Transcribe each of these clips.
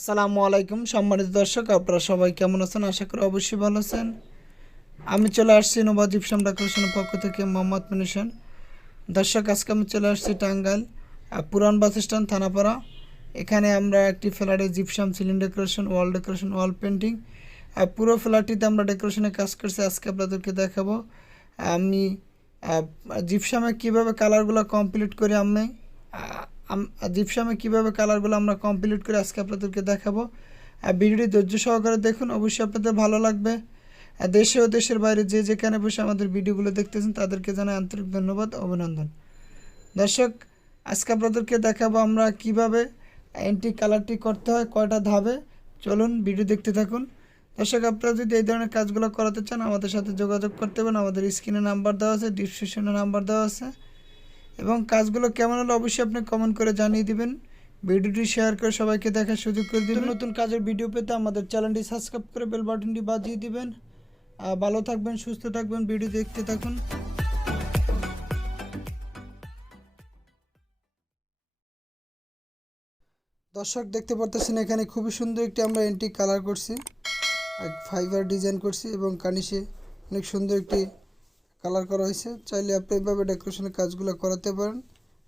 আসসালামু আলাইকুম সম্মানিত দর্শক, আপনারা সবাই কেমন আছেন? আশা করি অবশ্যই ভালো আছেন। আমি চলে আসছি নোভা জিপসাম ডেকোরেশনের পক্ষ থেকে মোহাম্মদ মিনিশন দর্শক, আজকে আমি চলে আসছি টাঙ্গাইল পুরান বাস স্ট্যান্ড, থানাপাড়া। এখানে আমরা একটি ফ্ল্যাটে gypsum ceiling decoration, wall decoration, wall painting পুরো ফ্ল্যাটটিতে আমরা ডেকোরেশনের কাজ করছি, আজকে আপনাদেরকে দেখাবো। আমি জিপসামে কীভাবে কালারগুলো কমপ্লিট করি আম- জিপসামে কীভাবে কালারগুলো আমরা কমপ্লিট করে আজকে আপনাদেরকে দেখাবো। আর ভিডিওটি ধৈর্য সহকারে দেখুন, অবশ্যই আপনাদের ভালো লাগবে। আর দেশে ও দেশের বাইরে যে যেখানে বসে আমাদের ভিডিওগুলো দেখতেছেন, তাদেরকে জানাই আন্তরিক ধন্যবাদ, অভিনন্দন। দর্শক, আজকে আপনাদেরকে দেখাবো আমরা কীভাবে অ্যান্টি কালারটি করতে হয়, কয়টা ধাপে। চলুন ভিডিও দেখতে থাকুন। দর্শক, আপনারা যদি এই ধরনের কাজগুলো করাতে চান, আমাদের সাথে যোগাযোগ করতে পারেন। আমাদের স্ক্রিনে নাম্বার দেওয়া আছে ডিসক্রিপশনে নাম্বার দেওয়া আছে। এবং কাজগুলো কেমন হলো অবশ্যই আপনি কমেন্ট করে জানিয়ে দিবেন। ভিডিওটি শেয়ার করে সবাইকে দেখার সুযোগ করে দিবেন। নতুন কাজের ভিডিও পেতে আমাদের চ্যানেলটি সাবস্ক্রাইব করে বেল বাটনটি বাজিয়ে দিবেন। আর ভালো থাকবেন, সুস্থ থাকবেন, ভিডিও দেখতে থাকুন। দর্শক, দেখতে পারতেছেন এখানে খুবই সুন্দর একটি আমরা এন্টি কালার করছি। এক ফাইবার ডিজাইন করছি এবং কানিশে অনেক সুন্দর একটি কালার করা হয়েছে। চাইলে আপনি এভাবে ডেকোরেশনের কাজগুলো করাতে পারেন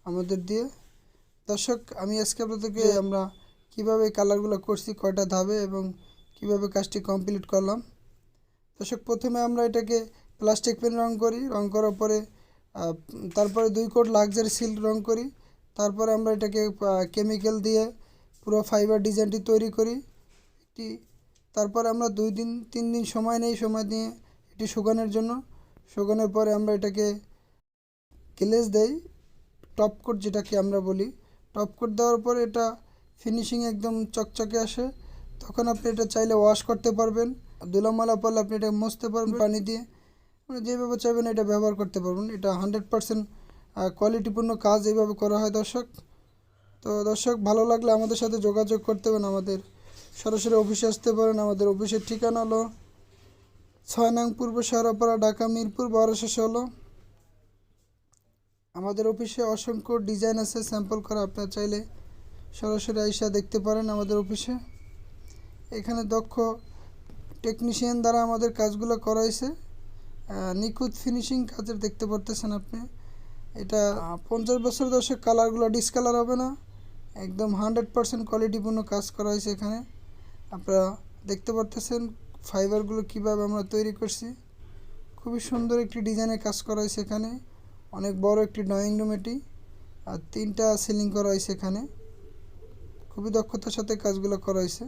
আমাদের দিয়ে। দর্শক আমি আজকে আপনাদেরকে আমরা কীভাবে কালারগুলো করছি কয়টা ধাপে এবং কীভাবে কাজটি কমপ্লিট করলাম। দর্শক প্রথমে আমরা এটাকে প্লাস্টিক পেন রং করি। রং করার পরে তারপরে দুই কোট লাক্সারি সিল্ক রং করি। তারপরে আমরা এটাকে কেমিক্যাল দিয়ে পুরো ফাইবার ডিজাইনটি তৈরি করি। একটি তারপরে আমরা দুই দিন তিন দিন সময় নেই সময় দিয়ে এটি শুকানোর জন্য। শুকানোর পরে আমরা এটাকে গ্লেজ দেই টপ কোট যেটাকে আমরা বলি। টপ কোট দেওয়ার পরে এটা ফিনিশিং একদম চকচকে আসে। তখন আপনি এটা চাইলে ওয়াশ করতে পারবেন। ধুলামালা পড়লে আপনি এটা মুছতে পারবেন পানি দিয়ে। আপনি যেভাবে চাইবেন এটা ব্যবহার করতে পারবেন। এটা হান্ড্রেড পারসেন্ট কোয়ালিটিপূর্ণ কাজ এইভাবে করা হয় দর্শক। তো দর্শক, ভালো লাগলে আমাদের সাথে যোগাযোগ করতে পারেন। আমাদের সরাসরি অফিসে আসতে পারেন। আমাদের অফিসের ঠিকানা হলো ছয় নং পূর্ব শেহরাপাড়া ঢাকা, মিরপুর, বারোশো ষোলো। আমাদের অফিসে অসংখ্য ডিজাইন আছে, স্যাম্পল করা আপনার চাইলে সরাসরি আইসা দেখতে পারেন আমাদের অফিসে। এখানে দক্ষ টেকনিশিয়ান দ্বারা আমাদের কাজগুলো করা হয়েছে। নিখুঁত ফিনিশিং কাজের দেখতে পারতেছেন আপনি। এটা পঞ্চাশ বছর দশক কালারগুলো ডিসকালার হবে না। একদম হান্ড্রেড পারসেন্ট কোয়ালিটিপূর্ণ কাজ করা হয়েছে এখানে। আপনারা দেখতে পারতেছেন ফাইবারগুলো কীভাবে আমরা তৈরি করছি? খুবই সুন্দর একটি ডিজাইনের কাজ করা হয়েছে এখানে। অনেক বড় একটি ড্রয়িং রুম এটি, আর তিনটা সিলিং করা হয়েছে এখানে। খুবই দক্ষতার সাথে কাজগুলো করা হয়েছে।